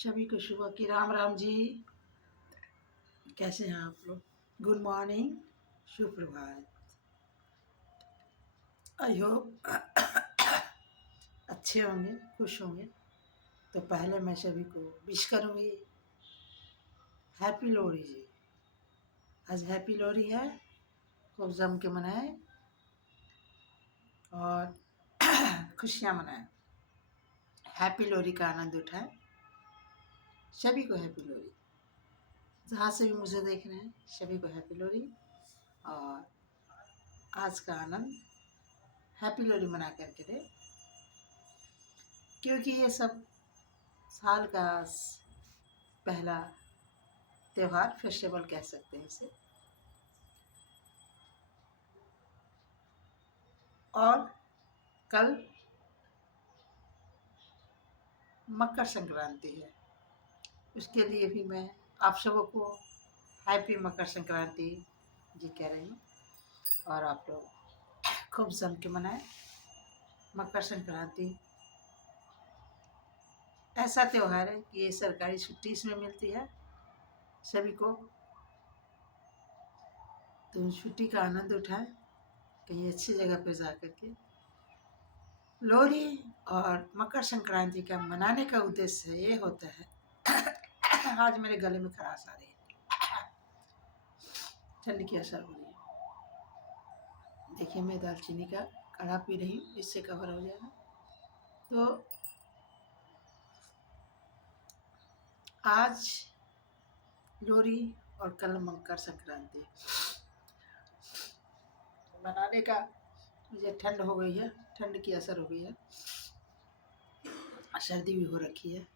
सभी को सुबह की राम राम जी। कैसे हैं आप लोग? गुड मॉर्निंग, सुप्रभात। आई होप अच्छे होंगे, खुश होंगे। तो पहले मैं सभी को विश करूँगी हैप्पी लोहड़ी जी। आज हैप्पी लोहड़ी है, खूब जम के मनाएं और खुशियाँ मनाएं। हैप्पी लोहड़ी का आनंद उठाएं। सभी को हैप्पी लोहड़ी। जहाँ से भी मुझे देख रहे हैं सभी को हैप्पी लोहड़ी। और आज का आनंद हैप्पी लोहड़ी मना करके दे, क्योंकि ये सब साल का पहला त्योहार, फेस्टिवल कह सकते हैं इसे। और कल मकर संक्रांति है, उसके लिए भी मैं आप सबों को हैप्पी मकर संक्रांति जी कह रही हूँ। और आप लोग खूब जम के मनाएं। मकर संक्रांति ऐसा त्योहार है कि ये सरकारी छुट्टी इसमें मिलती है सभी को, तो छुट्टी का आनंद उठाएं कहीं अच्छी जगह पर जा कर के। लोहड़ी और मकर संक्रांति का मनाने का उद्देश्य ये होता है आज मेरे गले में खराश आ रही है, ठंड की असर हो रही है। देखिए मैं दालचीनी का काढ़ा पी रही हूँ, इससे कवर हो जाएगा। तो आज लोहड़ी और कल मकर संक्रांति मनाने का, मुझे ठंड हो गई है, ठंड की असर हो गई है, सर्दी भी हो रखी है,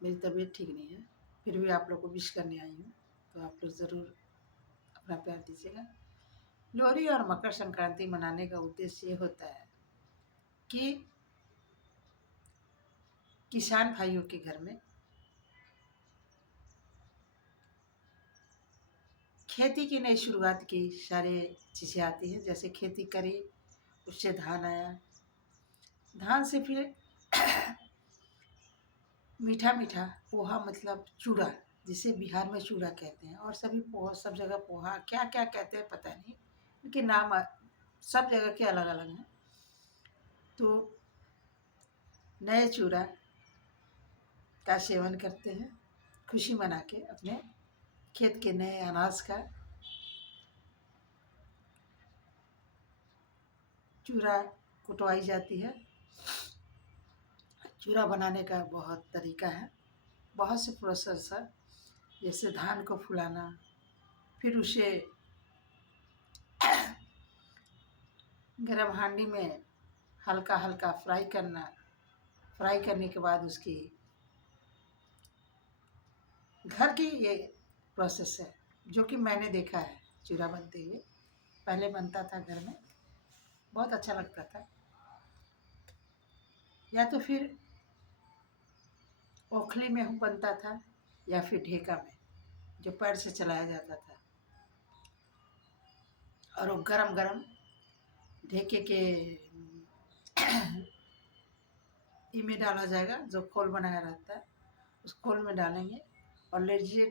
मेरी तबीयत ठीक नहीं है। फिर भी आप लोग को विश करने आई हूँ, तो आप लोग ज़रूर अपना प्यार दीजिएगा। लोहड़ी और मकर संक्रांति मनाने का उद्देश्य ये होता है कि किसान भाइयों के घर में खेती की नई शुरुआत की सारे चीज़ें आती हैं। जैसे खेती करी, उससे धान आया, धान से फिर मीठा मीठा पोहा, मतलब चूड़ा, जिसे बिहार में चूड़ा कहते हैं, और सभी पोहा, सब जगह पोहा क्या क्या कहते हैं पता नहीं, उनके नाम सब जगह के अलग अलग हैं। तो नए चूड़ा का सेवन करते हैं खुशी मना के, अपने खेत के नए अनाज का चूड़ा कुटवाई जाती है। चूड़ा बनाने का बहुत तरीका है, बहुत से प्रोसेस है। जैसे धान को फुलाना, फिर उसे गरम हांडी में हल्का हल्का फ्राई करना, फ्राई करने के बाद उसकी घर की ये प्रोसेस है जो कि मैंने देखा है चूड़ा बनते हुए। पहले बनता था घर में, बहुत अच्छा लगता था। या तो फिर ओखली में बनता था, या फिर ढेका में जो पैर से चलाया जाता था, और वो गरम गरम ढेके के में डाला जाएगा। जो खोल बनाया रहता है उस खोल में डालेंगे और ले लीजिए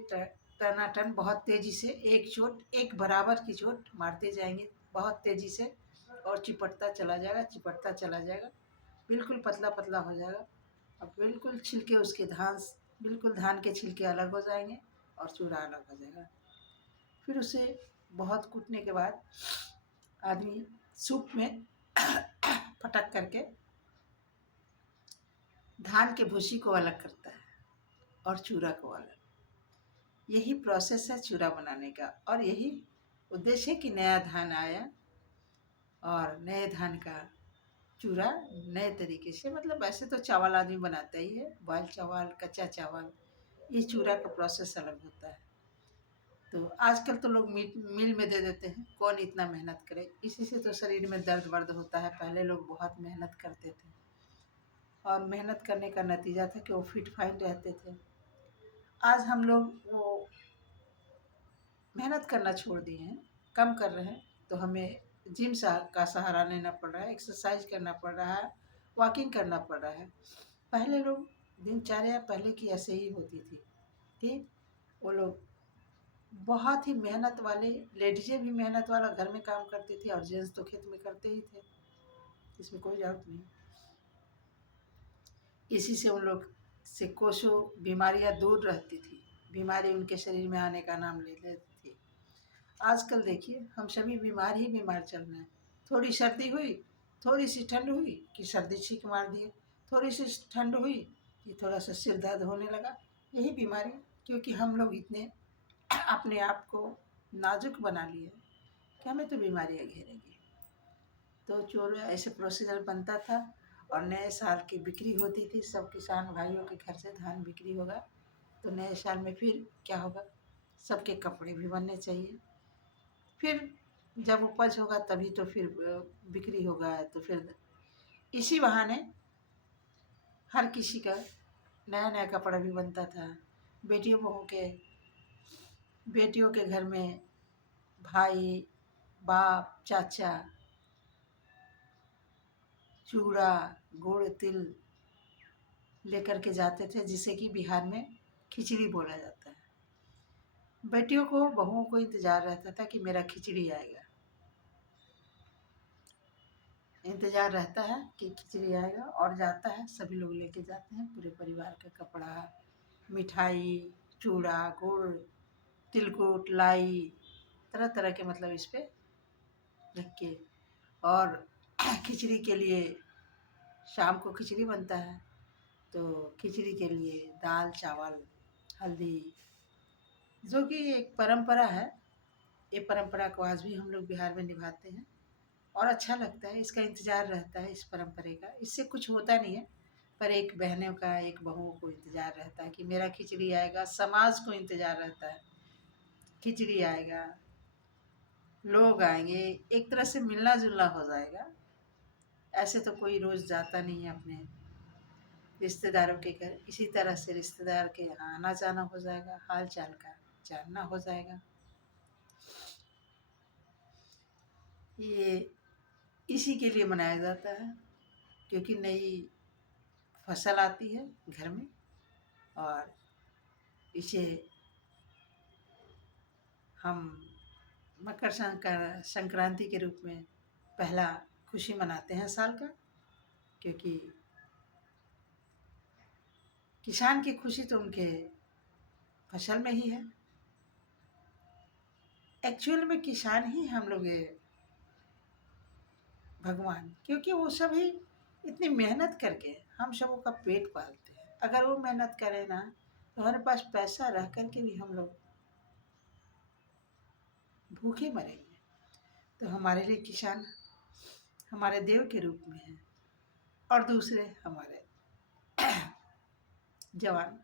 टनाटन, बहुत तेज़ी से एक चोट, एक बराबर की चोट मारते जाएंगे बहुत तेज़ी से, और चिपटता चला जाएगा, चिपटता चला जाएगा, बिल्कुल पतला पतला हो जाएगा। और बिल्कुल छिलके उसके बिल्कुल धान के छिलके अलग हो जाएंगे और चूड़ा अलग हो जाएगा। फिर उसे बहुत कूटने के बाद आदमी सूप में फटक करके धान के भूसी को अलग करता है और चूड़ा को अलग। यही प्रोसेस है चूड़ा बनाने का, और यही उद्देश्य है कि नया धान आया और नए धान का चूड़ा नए तरीके से, मतलब ऐसे तो चावल आदमी बनाता ही है, बॉयल चावल, कच्चा चावल, ये चूड़ा का प्रोसेस अलग होता है। तो आजकल तो लोग मिल में दे देते हैं, कौन इतना मेहनत करे, इसी से तो शरीर में दर्द वर्द होता है। पहले लोग बहुत मेहनत करते थे, और मेहनत करने का नतीजा था कि वो फिट फाइन रहते थे। आज हम लोग वो मेहनत करना छोड़ दिए हैं, कम कर रहे हैं, तो हमें जिम का सहारा लेना पड़ रहा है, एक्सरसाइज करना पड़ रहा है, वॉकिंग करना पड़ रहा है। पहले लोग दिनचर्या पहले की ऐसे ही होती थी कि वो लोग बहुत ही मेहनत वाले, लेडीजें भी मेहनत वाला घर में काम करती थी और जेंट्स तो खेत में करते ही थे, इसमें कोई डाउट नहीं। इसी से उन लोग से कोसों बीमारियां दूर रहती थी, बीमारी उनके शरीर में आने का नाम ले लेती थी। आजकल देखिए हम सभी बीमार ही बीमार चल रहे हैं। थोड़ी सर्दी हुई, थोड़ी सी ठंड हुई कि सर्दी छींक मार दिए, थोड़ी सी ठंड हुई कि थोड़ा सा सिर दर्द होने लगा। यही बीमारी, क्योंकि हम लोग इतने अपने आप को नाजुक बना लिए कि हमें तो बीमारियां घेरेंगी। तो चोर ऐसे प्रोसीजर बनता था और नए साल की बिक्री होती थी। सब किसान भाइयों के घर से धान बिक्री होगा तो नए साल में फिर क्या होगा, सबके कपड़े भी बनने चाहिए। फिर जब उपज होगा तभी तो फिर बिक्री होगा, तो फिर इसी बहाने हर किसी का नया नया कपड़ा भी बनता था। बेटियों बहू के, बेटियों के घर में भाई, बाप, चाचा चूड़ा, गुड़, तिल लेकर के जाते थे, जिसे कि बिहार में खिचड़ी बोला जाता है। बेटियों को, बहुओं को इंतजार रहता था कि मेरा खिचड़ी आएगा, इंतजार रहता है कि खिचड़ी आएगा, और जाता है, सभी लोग लेके जाते हैं पूरे परिवार का कपड़ा, मिठाई, चूड़ा, गुड़, तिलकुट, लाई, तरह तरह के मतलब इस पे रख के। और खिचड़ी के लिए शाम को खिचड़ी बनता है, तो खिचड़ी के लिए दाल, चावल, हल्दी, जो कि एक परंपरा है। ये परंपरा को आज भी हम लोग बिहार में निभाते हैं और अच्छा लगता है, इसका इंतज़ार रहता है इस परंपरे का। इससे कुछ होता नहीं है, पर एक बहनों का, एक बहुओं को इंतज़ार रहता है कि मेरा खिचड़ी आएगा। समाज को इंतज़ार रहता है, खिचड़ी आएगा, लोग आएंगे, एक तरह से मिलना जुलना हो जाएगा। ऐसे तो कोई रोज़ जाता नहीं है अपने रिश्तेदारों के घर, इसी तरह से रिश्तेदार के यहाँ आना जाना हो जाएगा, हाल चाल का जानना हो जाएगा। ये इसी के लिए मनाया जाता है, क्योंकि नई फसल आती है घर में, और इसे हम मकर संक्रांति के रूप में पहला खुशी मनाते हैं साल का, क्योंकि किसान की खुशी तो उनके फसल में ही है। एक्चुअल में किसान ही हम लोग भगवान, क्योंकि वो सभी इतनी मेहनत करके हम सबों का पेट पालते हैं। अगर वो मेहनत करें ना, तो हमारे पास पैसा रह करके भी हम लोग भूखे मरेंगे। तो हमारे लिए किसान हमारे देव के रूप में है, और दूसरे हमारे जवान।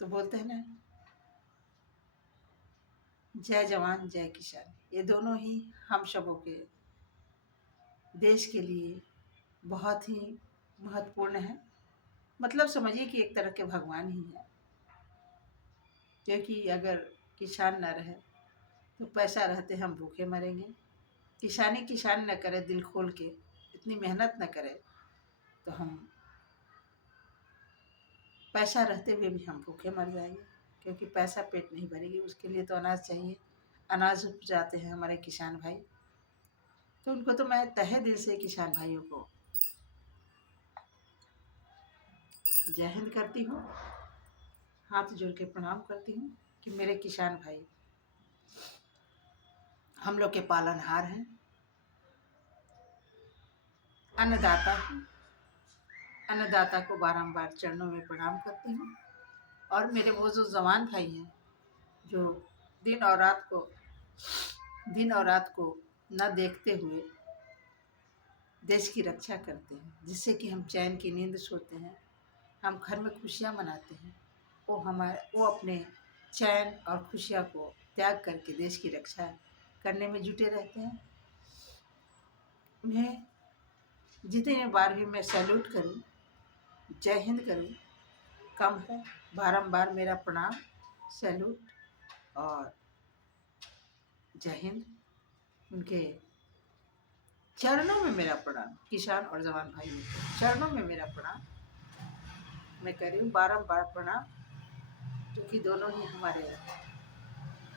तो बोलते हैं ना, जय जवान जय किसान, ये दोनों ही हम सबों के देश के लिए बहुत ही महत्वपूर्ण है। मतलब समझिए कि एक तरह के भगवान ही है, क्योंकि अगर किसान न रहे तो पैसा रहते हम भूखे मरेंगे। किसान न करे दिल खोल के, इतनी मेहनत न करे, तो हम पैसा रहते हुए भी हम भूखे मर जाएंगे, क्योंकि पैसा पेट नहीं भरेगी, उसके लिए तो अनाज चाहिए। अनाज उपजाते हैं हमारे किसान भाई, तो उनको तो मैं तहे दिल से किसान भाइयों को जय हिंद करती हूँ, हाथ जोड़ के प्रणाम करती हूँ कि मेरे किसान भाई हम लोग के पालनहार हैं, अन्नदाता हैं। अन्नदाता को बारंबार चरणों में प्रणाम करती हूँ। और मेरे वो जो जवान भाई हैं, जो दिन और रात को दिन और रात को न देखते हुए देश की रक्षा करते हैं, जिससे कि हम चैन की नींद सोते हैं, हम घर में खुशियाँ मनाते हैं, वो अपने चैन और खुशियाँ को त्याग करके देश की रक्षा करने में जुटे रहते हैं। उन्हें जितने बार भी मैं सैल्यूट करूं, जय हिंद करूं, कम है। बारंबार मेरा प्रणाम, सैल्यूट और जय हिंद, उनके चरणों में मेरा प्रणाम। किसान और जवान भाइयों के चरणों में मेरा प्रणाम। मैं कर रही हूँ बारंबार प्रणाम, क्योंकि दोनों ही हमारे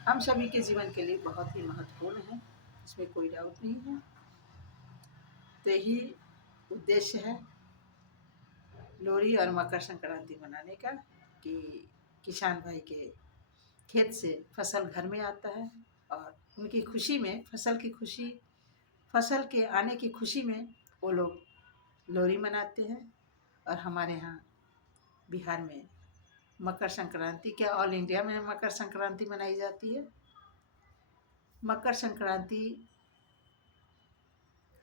हम सभी के जीवन के लिए बहुत ही महत्वपूर्ण है, इसमें कोई डाउट नहीं है। तो यही उद्देश्य है लोहड़ी और मकर संक्रांति मनाने का, कि किसान भाई के खेत से फसल घर में आता है और उनकी खुशी में, फसल के आने की खुशी में वो लोग लोहड़ी मनाते हैं। और हमारे यहाँ बिहार में मकर संक्रांति, क्या ऑल इंडिया में मकर संक्रांति मनाई जाती है। मकर संक्रांति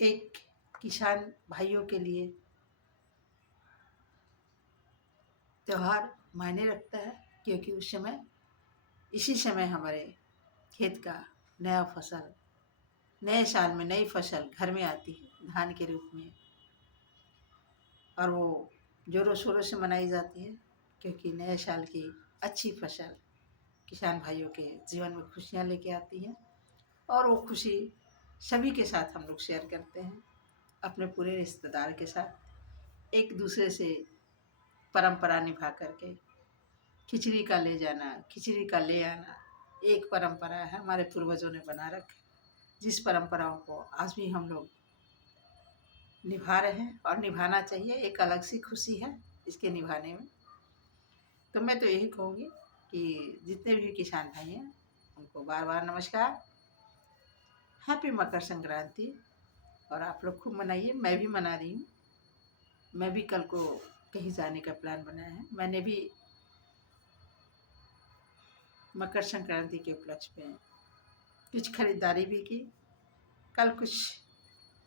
एक किसान भाइयों के लिए त्योहार मायने रखता है, क्योंकि उस समय, इसी समय हमारे खेत का नया फसल, नए साल में नई फसल घर में आती है धान के रूप में, और वो जोरों शोरों से मनाई जाती है, क्योंकि नए साल की अच्छी फसल किसान भाइयों के जीवन में खुशियाँ लेके आती हैं। और वो खुशी सभी के साथ हम लोग शेयर करते हैं, अपने पूरे रिश्तेदार के साथ, एक दूसरे से परंपरा निभा करके खिचड़ी का ले जाना, खिचड़ी का ले आना, एक परंपरा है हमारे पूर्वजों ने बना रखी, जिस परंपराओं को आज भी हम लोग निभा रहे हैं और निभाना चाहिए। एक अलग सी खुशी है इसके निभाने में। तो मैं तो यही कहूँगी कि जितने भी किसान भाई हैं उनको बार बार नमस्कार, हैप्पी मकर संक्रांति। और आप लोग खूब मनाइए, मैं भी मना रही हूँ। मैं भी कल को कहीं जाने का प्लान बनाया है। मैंने भी मकर संक्रांति के उपलक्ष्य में कुछ खरीदारी भी की। कल कुछ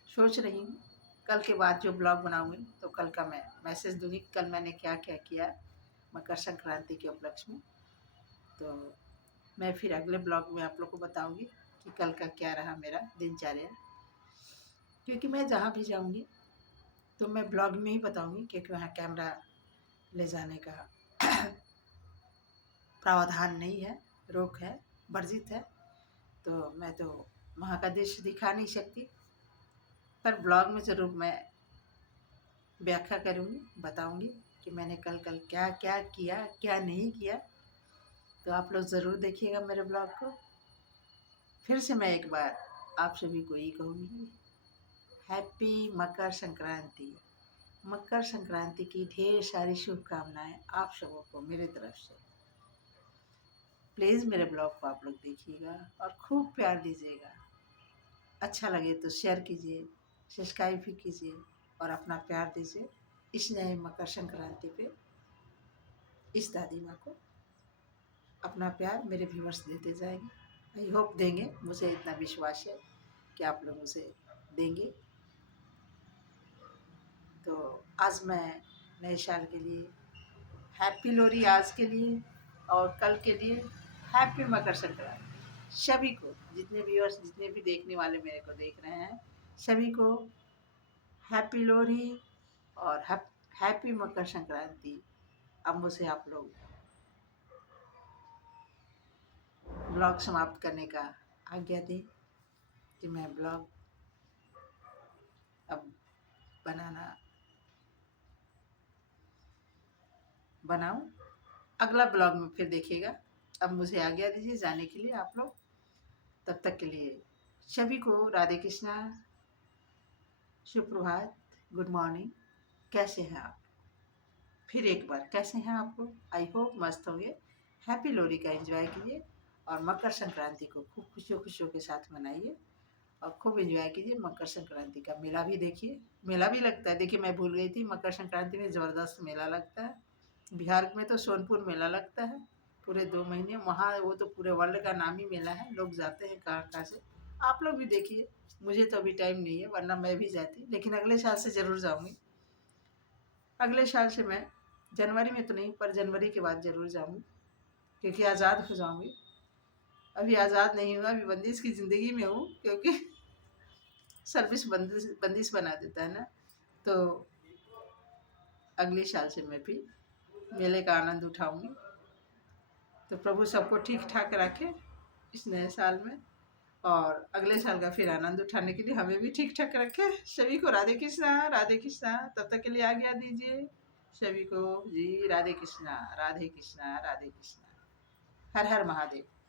सोच रही हूँ, कल के बाद जो ब्लॉग बनाऊँगी तो कल का मैं मैसेज दूँगी कल मैंने क्या क्या किया मकर संक्रांति के उपलक्ष्य में। तो मैं फिर अगले ब्लॉग में आप लोग को बताऊँगी कि कल का क्या रहा मेरा दिनचर्या, क्योंकि मैं जहाँ भी जाऊँगी तो मैं ब्लॉग में ही बताऊँगी, क्योंकि वहाँ कैमरा ले जाने का प्रावधान नहीं है, रोक है, वर्जित है। तो मैं तो वहाँ का दृश्य दिखा नहीं सकती, पर ब्लॉग में ज़रूर मैं व्याख्या करूँगी, बताऊँगी कि मैंने कल कल क्या क्या किया, क्या नहीं किया। तो आप लोग ज़रूर देखिएगा मेरे ब्लॉग को। फिर से मैं एक बार आप सभी को ये कहूँगी, हैप्पी मकर संक्रांति। मकर संक्रांति की ढेर सारी शुभकामनाएं आप सबों को मेरे तरफ से। प्लीज़ मेरे ब्लॉग को आप लोग देखिएगा और खूब प्यार दीजिएगा। अच्छा लगे तो शेयर कीजिए, सब्सक्राइब भी कीजिए और अपना प्यार दीजिए इस नए मकर संक्रांति पे। इस दादी माँ को अपना प्यार मेरे व्यूअर्स देते जाएंगे। आई होप देंगे, मुझे इतना विश्वास है कि आप लोग मुझे देंगे। तो आज मैं नए साल के लिए हैप्पी लोहड़ी आज के लिए, और कल के लिए हैप्पी मकर संक्रांति। सभी को, जितने व्यूअर्स, जितने भी देखने वाले मेरे को देख रहे हैं, सभी को हैप्पी लोहड़ी और हैप्पी मकर संक्रांति। अब मुझे आप लोग ब्लॉग समाप्त करने का आज्ञा दें, कि मैं ब्लॉग अब बनाऊं। अगला ब्लॉग में फिर देखिएगा। अब मुझे आज्ञा दीजिए जाने के लिए आप लोग। तब तक के लिए सभी को राधे कृष्णा, सुप्रभात, गुड मॉर्निंग। कैसे हैं आप? फिर एक बार कैसे हैं आप लोग? आई होप मस्त होंगे। हैप्पी लोहड़ी का एंजॉय कीजिए और मकर संक्रांति को खूब खुशियों के साथ मनाइए और खूब एंजॉय कीजिए। मकर संक्रांति का मेला भी देखिए, मेला भी लगता है। देखिए, मैं भूल गई थी, मकर संक्रांति में ज़बरदस्त मेला लगता है। बिहार में तो सोनपुर मेला लगता है पूरे 2 महीने। वहाँ वो तो पूरे वर्ल्ड का नामी मेला है, लोग जाते हैं कहाँ कहाँ से। आप लोग भी देखिए, मुझे तो अभी टाइम नहीं है, वरना मैं भी जाती, लेकिन अगले साल से ज़रूर जाऊँगी। अगले साल से मैं जनवरी में तो नहीं, पर जनवरी के बाद ज़रूर जाऊँगी, क्योंकि आज़ाद हो जाऊँगी। अभी आज़ाद नहीं हुआ, अभी बंदिश की ज़िंदगी में हूँ, क्योंकि सर्विस बंदिश बना देता है ना। तो अगले साल से मैं भी मेले का आनंद उठाऊंगी। तो प्रभु सबको ठीक ठाक रखे इस नए साल में, और अगले साल का फिर आनंद उठाने के लिए हमें भी ठीक ठाक रखे। सभी को राधे कृष्णा, राधे कृष्णा। तब तक के लिए आज्ञा दीजिए। सभी को जी राधे कृष्णा, राधे कृष्णा, राधे कृष्णा। हर हर महादेव।